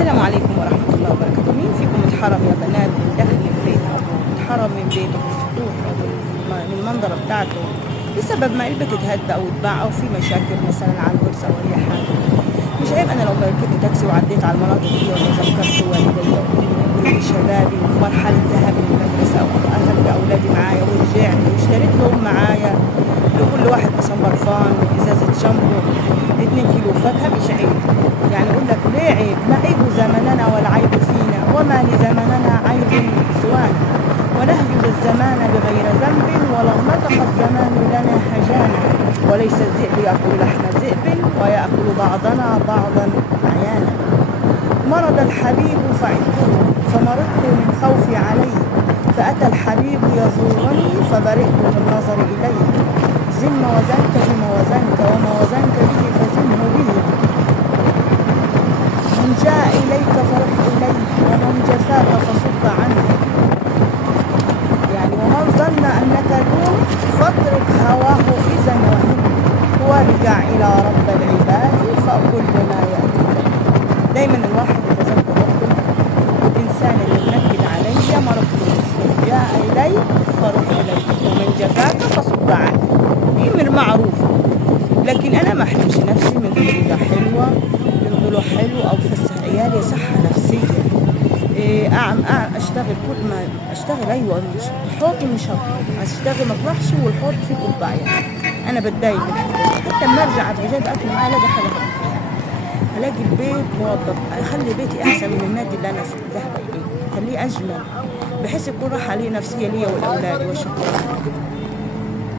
السلام عليكم ورحمة الله وبركاته. مين فيكم اتحرم يا بنات من دخل البيت أو اتحرم من بيته بالسطوح أو من المنظرة بتاعته بسبب ما البيت اتهدى أو اتباع أو في مشاكل مثلا على البورصة أو أي حاجة؟ مش عيب أنا لو ركبت تاكسي وعديت على المناطق دي ولا ذكرت والدي وشبابي ومرحلة ذهاب المدرسة وأخذت أولادي معايا ورجعت واشتريت لهم معايا لكل واحد مثلا برفان وإزازة شامبو 2 كيلو فاكهة، مش عيب. يعني أقول لك ليه عيب؟ ما عيب زمننا والعيب فينا، وما لزمننا عيب سوانا، ونهجز الزمان بغير ذنب، ولو نطق الزمان لنا هجانا، وليس الذئب يأكل لحم ذئب ويأكل بعضنا بعضا عيانا. مرض الحبيب فعدته فمرضت من خوفي عليه، فأتى الحبيب يزورني فبرئت من نظري إليه. زن وزنك بما وزنك وما وزنك به فزنه به، من جاء إليك فرح إليه ومن جفاك فصد عنه. يعني ومن ظن أنك دون فاترك هواه إذا وهم، وارجع إلى رب العباد فكل ما يأتي. دايما الواحد يتذكر ربنا، الإنسان اللي منكد علي ما ربنا جاء إلي فرح إليه ومن جفاك فصد عنه، أمر معروف. لكن أنا ما أحرمش نفسي من خروجة حلوة، من طلوع حلو، أو فسح عيالي صحة نفسية. أشتغل كل ما أشتغل. أيوة حوطي مش هطلع أشتغل، ما أطلعش والحوط فيه كوباية. أنا بتضايق من الحاجة، حتى لما أرجع أبقى جايبة أكل معايا ألاقي حاجة أكل فيها، ألاقي البيت موضب، أخلي بيتي أحسن من النادي اللي أنا ذاهبة إليه، أخليه أجمل بحيث يكون راحة لي نفسية ليا والأولاد. وشكرا.